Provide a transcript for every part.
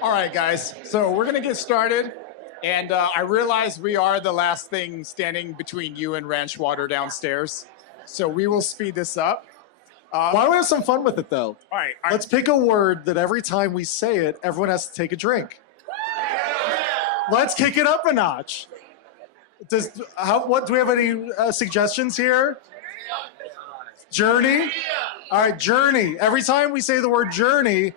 All right, guys. So we're gonna get started, and I realize we are the last thing standing between you and ranch water downstairs. So we will speed this up. Why don't we have some fun with it, though? All right. Let's pick a word that every time we say it, everyone has to take a drink. Let's kick it up a notch. What do we have any suggestions here? Journey. All right, journey. Every time we say the word journey,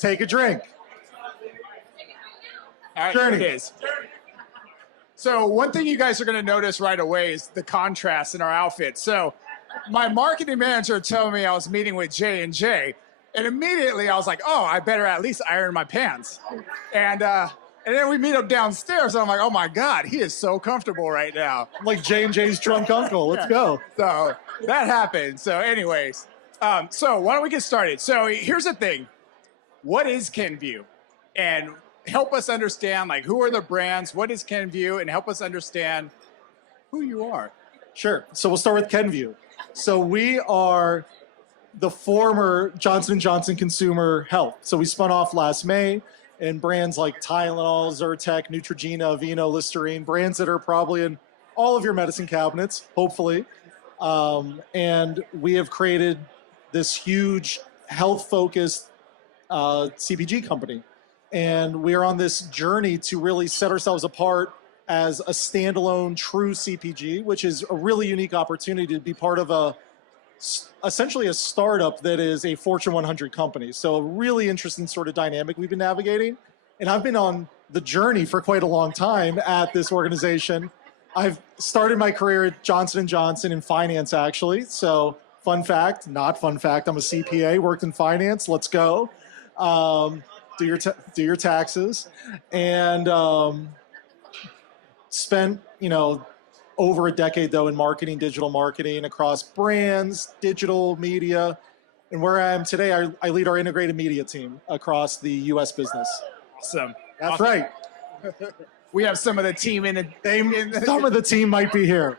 take a drink. All right, Journey. here it is. So one thing you guys are going to notice right away is the contrast in our outfits. So my marketing manager told me I was meeting with J&J, and immediately I was like, oh, I better at least iron my pants. And then we meet up downstairs, and I'm like, oh my God, he is so comfortable right now. Like J&J's drunk uncle. Let's go. So that happened. So anyways, so why don't we get started? So here's the thing. What is Kenvue? And help us understand, like, who are the brands, what is Kenvue, and help us understand who you are. Sure. So we'll start with Kenvue. So we are the former Johnson & Johnson Consumer Health. So we spun off last May, and brands like Tylenol, Zyrtec, Neutrogena, Aveeno, Listerine, brands that are probably in all of your medicine cabinets, hopefully. And we have created this huge health-focused CPG company. And we are on this journey to really set ourselves apart as a standalone true CPG, which is a really unique opportunity to be part of essentially a startup that is a Fortune 100 company. So a really interesting sort of dynamic we've been navigating. And I've been on the journey for quite a long time at this organization. I've started my career at Johnson & Johnson in finance, actually. So fun fact, not fun fact, I'm a CPA, worked in finance, let's go. Do your taxes, and spent over a decade though in marketing, digital marketing across brands, digital media, and where I am today, I lead our integrated media team across the U.S. business. Awesome. That's awesome. right. We have some of the team Some of the team might be here.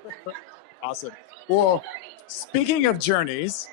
Awesome. Well, speaking of journeys,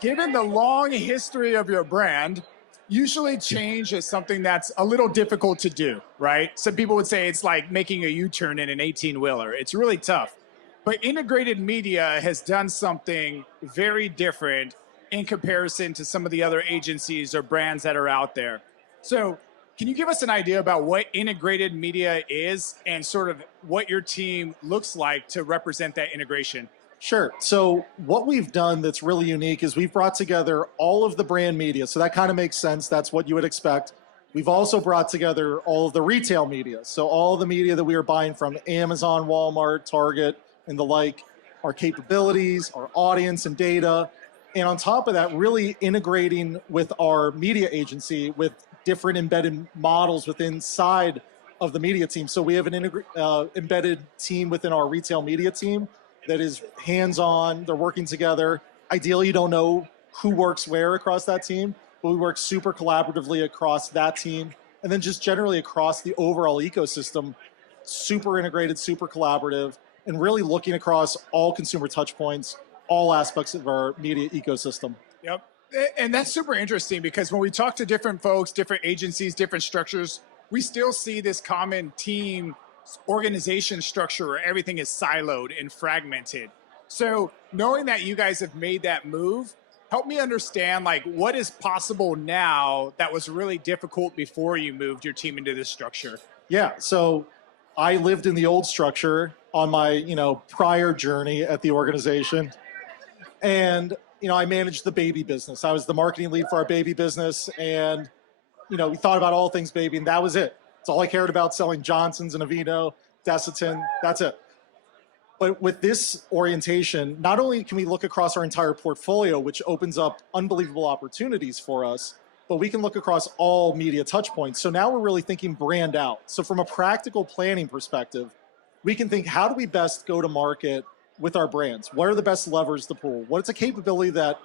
given the long history of your brand, usually change is something that's a little difficult to do, right? Some people would say it's like making a U-turn in an 18-wheeler. It's really tough. But integrated media has done something very different in comparison to some of the other agencies or brands that are out there. So can you give us an idea about what integrated media is and sort of what your team looks like to represent that integration? Sure. So what we've done that's really unique is we've brought together all of the brand media. So that kind of makes sense. That's what you would expect. We've also brought together all of the retail media. So all the media that we are buying from Amazon, Walmart, Target, and the like, our capabilities, our audience and data. And on top of that, really integrating with our media agency with different embedded models inside of the media team. So we have an embedded team within our retail media team that is hands-on, they're working together. Ideally, you don't know who works where across that team, but we work super collaboratively across that team, and then just generally across the overall ecosystem, super integrated, super collaborative, and really looking across all consumer touch points, all aspects of our media ecosystem. Yep. And that's super interesting because when we talk to different folks, different agencies, different structures, we still see this common team organization structure where everything is siloed and fragmented. So knowing that you guys have made that move, help me understand like what is possible now that was really difficult before you moved your team into this structure. Yeah, so I lived in the old structure on my prior journey at the organization, and I managed the baby business. I was the marketing lead for our baby business, and we thought about all things baby, and that was it. It's all I cared about, selling Johnson's and Aveeno, Desitin, that's it. But with this orientation, not only can we look across our entire portfolio, which opens up unbelievable opportunities for us, but we can look across all media touch points. So now we're really thinking brand out. So from a practical planning perspective, we can think, how do we best go to market with our brands? What are the best levers to pull? What's a capability that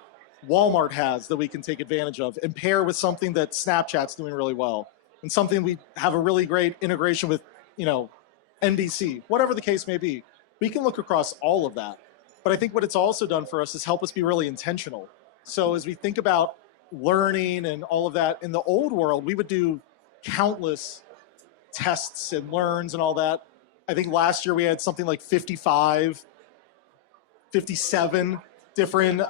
Walmart has that we can take advantage of and pair with something that Snapchat's doing really well? And something we have a really great integration with, NBC, whatever the case may be. We can look across all of that. But I think what it's also done for us is help us be really intentional. So as we think about learning and all of that. In the old world, we would do countless tests and learns and all that. I think last year we had something like 55, 57 different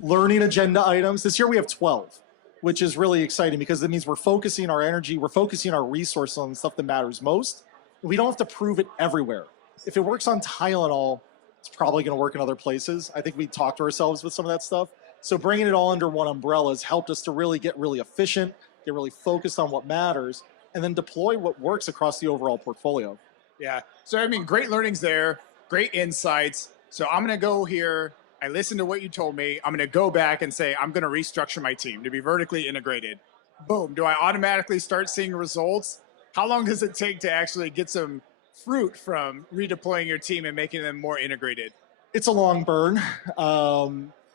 learning agenda items. This year we have 12, which is really exciting because that means we're focusing our energy, we're focusing our resources on the stuff that matters most. We don't have to prove it everywhere. If it works on Tylenol, it's probably going to work in other places. I think we talked to ourselves with some of that stuff. So bringing it all under one umbrella has helped us to really get really efficient, get really focused on what matters, and then deploy what works across the overall portfolio. Yeah. So, I mean, great learnings there, great insights. So I'm going to go here. I listened to what you told me. I'm going to go back and say, I'm going to restructure my team to be vertically integrated. Boom. Do I automatically start seeing results? How long does it take to actually get some fruit from redeploying your team and making them more integrated? It's a long burn.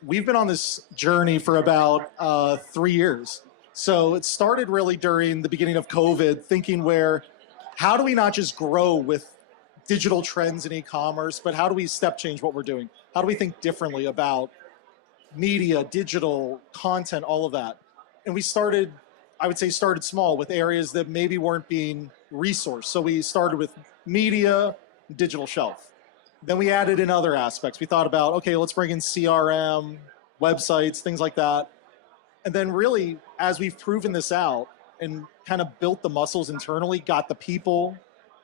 We've been on this journey for about 3 years. So it started really during the beginning of COVID, thinking how do we not just grow with digital trends in e-commerce, but how do we step change what we're doing? How do we think differently about media, digital, content, all of that? And we started small with areas that maybe weren't being resourced. So we started with media, digital shelf. Then we added in other aspects. We thought about, okay, let's bring in CRM, websites, things like that. And then really, as we've proven this out and kind of built the muscles internally, got the people,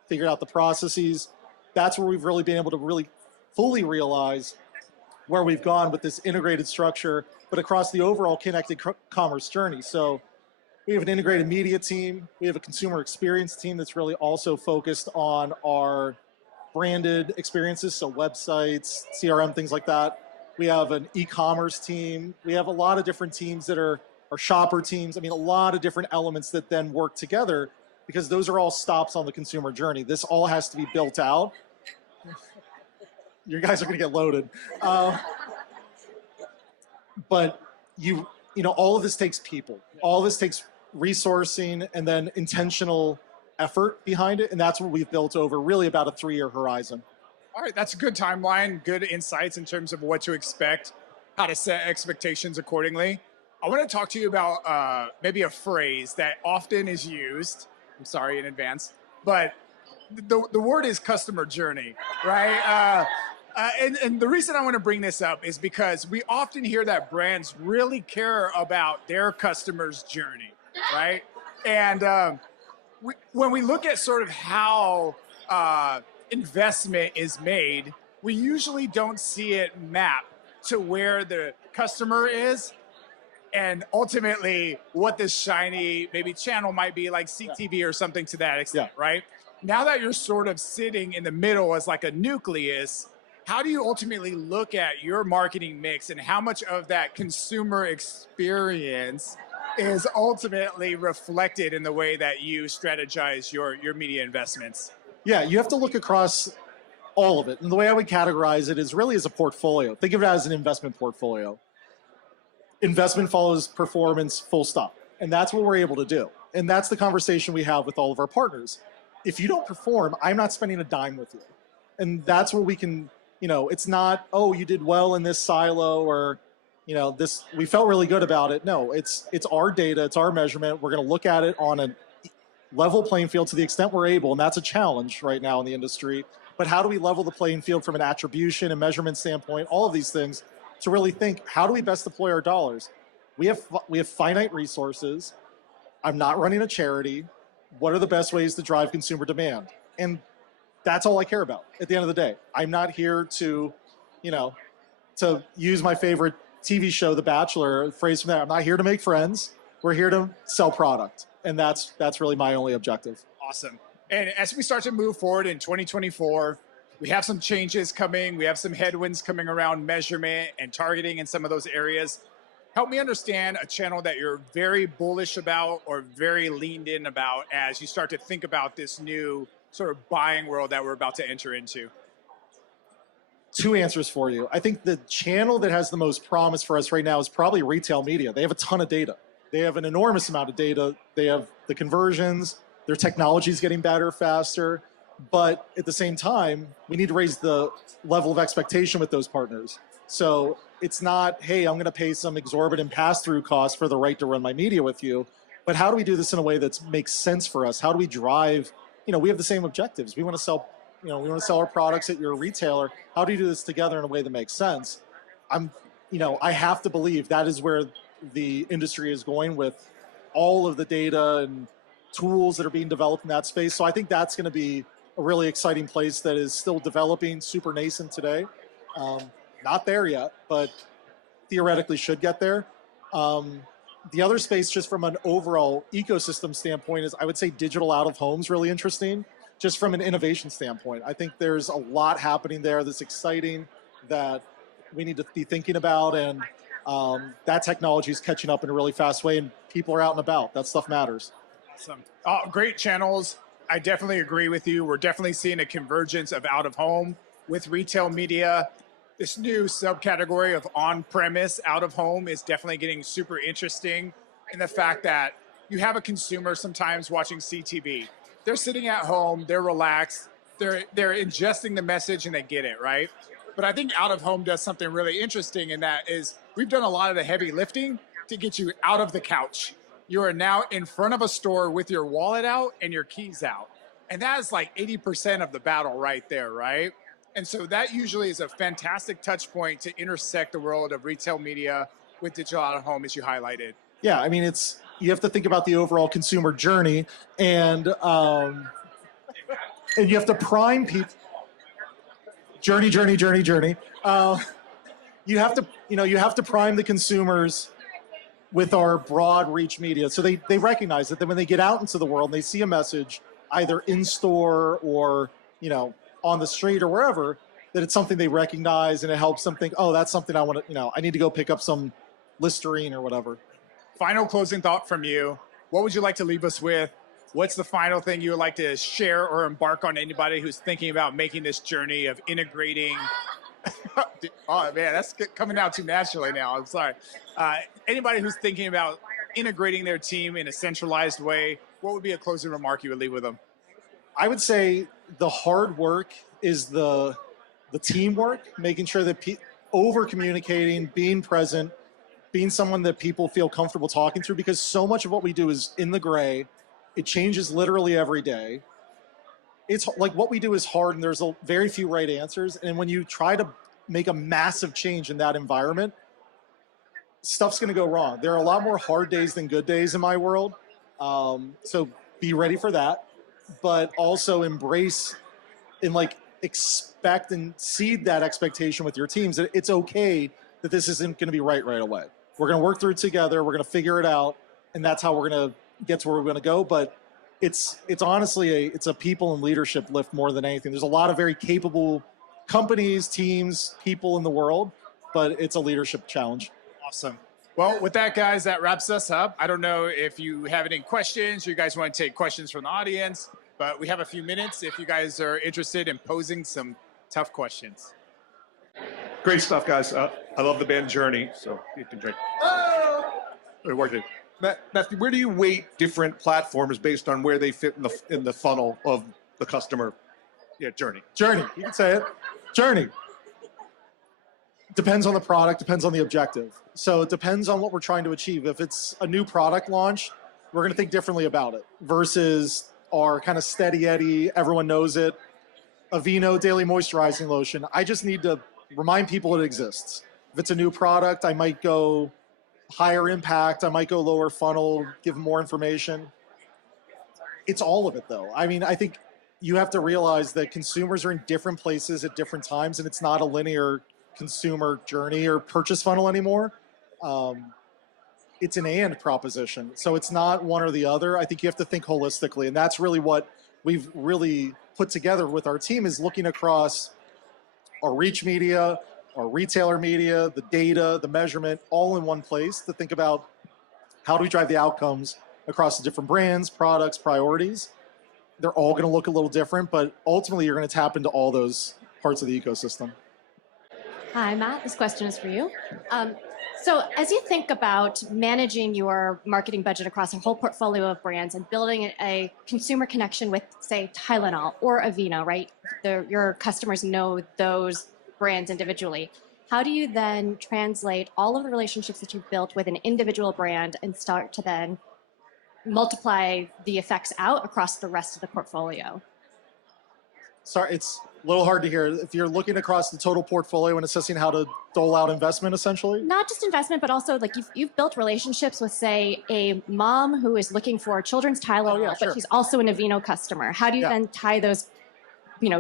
figured out the processes, that's where we've really been able to really fully realize where we've gone with this integrated structure, but across the overall connected commerce journey. So we have an integrated media team. We have a consumer experience team that's really also focused on our branded experiences, so websites, CRM, things like that. We have an e-commerce team. We have a lot of different teams that are shopper teams. I mean, a lot of different elements that then work together because those are all stops on the consumer journey. This all has to be built out. You guys are going to get loaded. But all of this takes people. All of this takes resourcing and then intentional effort behind it. And that's what we've built over really about a 3-year horizon. All right, that's a good timeline, good insights in terms of what to expect, how to set expectations accordingly. I want to talk to you about maybe a phrase that often is used. I'm sorry in advance, but the word is customer journey, right? And the reason I want to bring this up is because we often hear that brands really care about their customers' journey, right? And when we look at sort of how investment is made, we usually don't see it map to where the customer is and ultimately what this shiny maybe channel might be, like CTV or something to that extent, right? Now that you're sort of sitting in the middle as like a nucleus, how do you ultimately look at your marketing mix and how much of that consumer experience is ultimately reflected in the way that you strategize your media investments? Yeah, you have to look across all of it. And the way I would categorize it is really as a portfolio. Think of it as an investment portfolio. Investment follows performance, full stop. And that's what we're able to do. And that's the conversation we have with all of our partners. If you don't perform, I'm not spending a dime with you. And that's where we can, it's not, oh, you did well in this silo or, this, we felt really good about it. No, it's our data, it's our measurement. We're going to look at it on a level playing field to the extent we're able. And that's a challenge right now in the industry. But how do we level the playing field from an attribution and measurement standpoint, all of these things, to really think, how do we best deploy our dollars? We have finite resources. I'm not running a charity. What are the best ways to drive consumer demand? And that's all I care about at the end of the day. I'm not here to, to use my favorite TV show, The Bachelor, phrase from there. I'm not here to make friends. We're here to sell product. And that's really my only objective. Awesome. And as we start to move forward in 2024, we have some changes coming. We have some headwinds coming around measurement and targeting in some of those areas. Help me understand a channel that you're very bullish about or very leaned in about as you start to think about this new sort of buying world that we're about to enter into. 2 answers for you. I think the channel that has the most promise for us right now is probably retail media. They have a ton of data. They have an enormous amount of data. They have the conversions. Their technology is getting better, faster. But at the same time, we need to raise the level of expectation with those partners. So it's not, hey, I'm going to pay some exorbitant pass-through cost for the right to run my media with you, but how do we do this in a way that makes sense for us? How do we drive, we have the same objectives. We want to sell, we want to sell our products at your retailer. How do you do this together in a way that makes sense? I have to believe that is where the industry is going with all of the data and tools that are being developed in that space. So I think that's going to be a really exciting place that is still developing, super nascent today. Not there yet, but theoretically should get there. The other space, just from an overall ecosystem standpoint, is I would say digital out of home is really interesting, just from an innovation standpoint. I think there's a lot happening there that's exciting that we need to be thinking about, and that technology is catching up in a really fast way, and people are out and about. That stuff matters. Awesome. Great channels. I definitely agree with you. We're definitely seeing a convergence of out of home with retail media. This new subcategory of on-premise out of home is definitely getting super interesting in the fact that you have a consumer sometimes watching CTV. They're sitting at home, they're relaxed, they're ingesting the message and they get it, right? But I think out of home does something really interesting, and that is we've done a lot of the heavy lifting to get you out of the couch. You are now in front of a store with your wallet out and your keys out. And that is like 80% of the battle right there, right? And so that usually is a fantastic touch point to intersect the world of retail media with digital out of home, as you highlighted. Yeah, I mean, you have to think about the overall consumer journey, and you have to prime people. Journey. You have to prime the consumers with our broad reach media, so they recognize that when they get out into the world and they see a message, either in store or on the street or wherever, that it's something they recognize and it helps them think, oh, that's something I want to, I need to go pick up some Listerine or whatever. Final closing thought from you. What would you like to leave us with? What's the final thing you would like to share or embark on anybody who's thinking about making this journey of integrating? Oh man, that's coming out too naturally now. I'm sorry. Anybody who's thinking about integrating their team in a centralized way, what would be a closing remark you would leave with them? I would say the hard work is the teamwork, making sure that over communicating, being present, being someone that people feel comfortable talking through, because so much of what we do is in the gray. It changes literally every day. It's like what we do is hard, and there's very few right answers. And when you try to make a massive change in that environment, stuff's going to go wrong. There are a lot more hard days than good days in my world. So be ready for that, but also embrace and expect and seed that expectation with your teams that it's okay that this isn't going to be right away. We're going to work through it together. We're going to figure it out, and that's how we're going to get to where we're going to go. But it's honestly it's a people and leadership lift more than anything. There's a lot of very capable companies, teams, people in the world, but it's a leadership challenge. Awesome. Well, with that, guys, that wraps us up. I don't know if you have any questions or you guys want to take questions from the audience, but we have a few minutes if you guys are interested in posing some tough questions. Great stuff, guys. I love the band Journey, so you can drink. We're working. Matthew, where do you weight different platforms based on where they fit in the funnel of the customer? Yeah, journey. You can say it. Journey. Depends on the product, depends on the objective. So it depends on what we're trying to achieve. If it's a new product launch, we're going to think differently about it versus our kind of steady Eddie, everyone knows it, Aveeno Daily Moisturizing Lotion. I just need to remind people it exists. If it's a new product, I might go higher impact, I might go lower funnel, give more information. It's all of it though. I mean, I think you have to realize that consumers are in different places at different times, and it's not a linear consumer journey or purchase funnel anymore. It's an and proposition. So it's not one or the other. I think you have to think holistically. And that's really what we've really put together with our team, is looking across our reach media, our retailer media, the data, the measurement, all in one place to think about how do we drive the outcomes across the different brands, products, priorities. They're all going to look a little different, but ultimately you're going to tap into all those parts of the ecosystem. Hi, Matt. This question is for you. So as you think about managing your marketing budget across a whole portfolio of brands and building a consumer connection with, say, Tylenol or Aveeno, right? Your customers know those brands individually. how do you then translate all of the relationships that you've built with an individual brand and start to then multiply the effects out across the rest of the portfolio? Sorry, it's a little hard to hear. If you're looking across the total portfolio and assessing how to dole out investment, essentially? Not just investment, but also like you've built relationships with, say, a mom who is looking for children's Tylenol, yeah, sure. but she's also an Aveeno customer. How do you then tie those,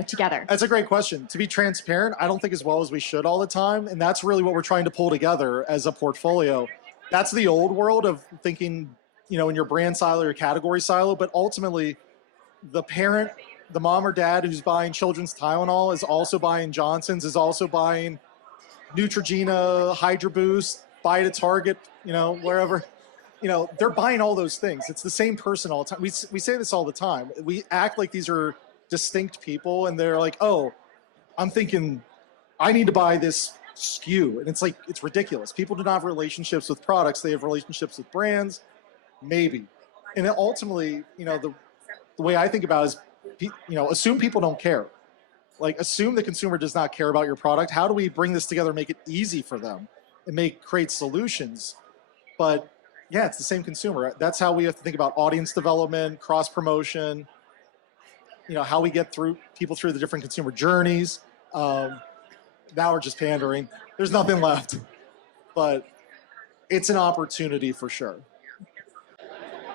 together? That's a great question. To be transparent, I don't think as well as we should all the time. And that's really what we're trying to pull together as a portfolio. That's the old world of thinking, in your brand silo, your category silo, but ultimately the parent, the mom or dad who's buying children's Tylenol is also buying Johnson's, is also buying Neutrogena, Hydro Boost, buy it at Target, wherever. They're buying all those things. It's the same person all the time. We say this all the time. We act like these are distinct people, and they're like, oh, I'm thinking I need to buy this SKU. And it's like, it's ridiculous. People do not have relationships with products. They have relationships with brands, maybe. And it ultimately, the way I think about it is, assume people don't care. Like, assume the consumer does not care about your product. How do we bring this together, make it easy for them, and create solutions? But yeah, it's the same consumer. That's how we have to think about audience development, cross promotion. How we get people through the different consumer journeys. Now we're just pandering. There's nothing left, but it's an opportunity for sure.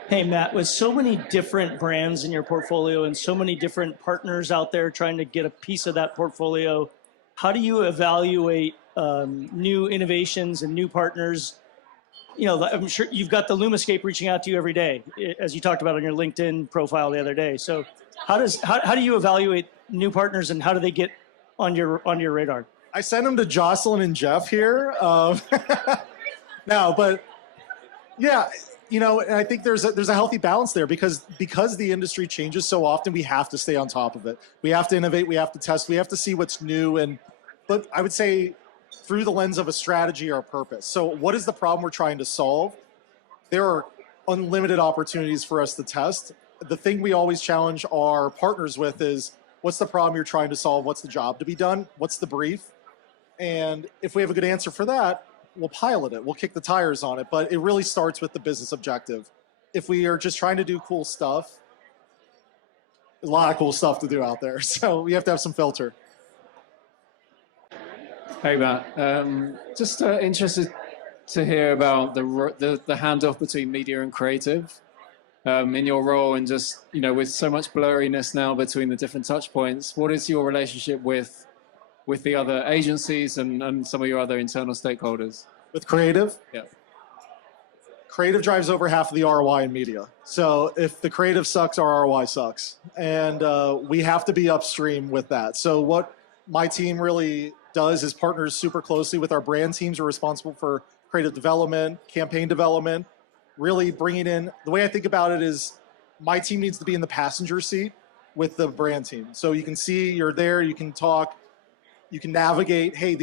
Hey, Matt, with so many different brands in your portfolio and so many different partners out there trying to get a piece of that portfolio, how do you evaluate new innovations and new partners? I'm sure you've got the Lumascape reaching out to you every day, as you talked about on your LinkedIn profile the other day. So how do you evaluate new partners, and how do they get on your radar? I sent them to Jocelyn and Jeff here. No, but yeah. And I think there's a healthy balance there because the industry changes so often, we have to stay on top of it. We have to innovate, we have to test, we have to see what's new, but I would say through the lens of a strategy or a purpose. So what is the problem we're trying to solve? There are unlimited opportunities for us to test. The thing we always challenge our partners with is, what's the problem you're trying to solve? What's the job to be done? What's the brief? And if we have a good answer for that, we'll pilot it, we'll kick the tires on it, but it really starts with the business objective. If we are just trying to do cool stuff, a lot of cool stuff to do out there, so we have to have some filter. Hey, Matt. Just interested to hear about the handoff between media and creative in your role, and just, with so much blurriness now between the different touch points, what is your relationship with the other agencies and some of your other internal stakeholders? With creative? Yeah. Creative drives over half of the ROI in media. So if the creative sucks, our ROI sucks. And we have to be upstream with that. So what my team really does is partners super closely with our brand teams who are responsible for creative development, campaign development, really bringing in, the way I think about it is my team needs to be in the passenger seat with the brand team. So you can see, you're there, you can talk, you can navigate, hey,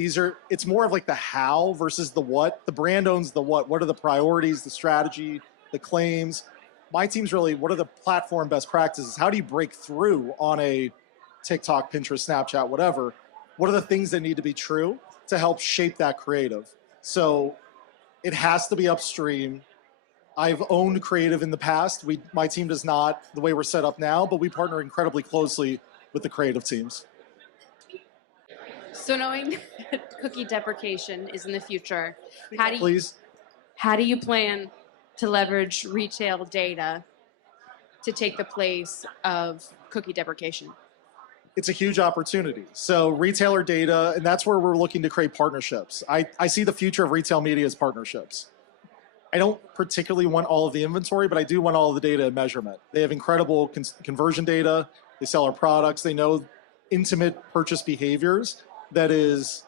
it's more of like the how versus the what. The brand owns the what. What are the priorities, the strategy, the claims? My team's really, what are the platform best practices? How do you break through on a TikTok, Pinterest, Snapchat, whatever? What are the things that need to be true to help shape that creative? So it has to be upstream. I've owned creative in the past. My team does not, the way we're set up now, but we partner incredibly closely with the creative teams. So knowing that cookie deprecation is in the future, Please. how do you plan to leverage retail data to take the place of cookie deprecation? It's a huge opportunity. So retailer data, and that's where we're looking to create partnerships. I see the future of retail media as partnerships. I don't particularly want all of the inventory, but I do want all of the data and measurement. They have incredible conversion data. They sell our products. They know intimate purchase behaviors that is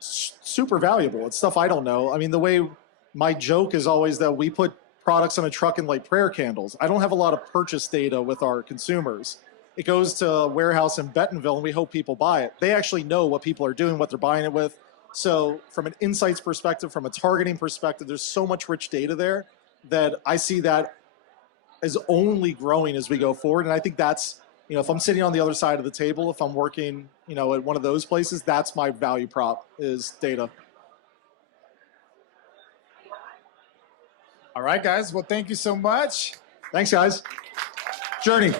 super valuable. It's stuff I don't know. I mean, the way my joke is always that we put products on a truck and light prayer candles. I don't have a lot of purchase data with our consumers. It goes to a warehouse in Bentonville and we hope people buy it. They actually know what people are doing, what they're buying it with. So from an insights perspective, from a targeting perspective, there's so much rich data there that I see that as only growing as we go forward. And I think that's, You know, if I'm sitting on the other side of the table, if I'm working, you know, at one of those places, that's my value prop is data. All right, guys. Well, thank you so much. Thanks, guys. Journey.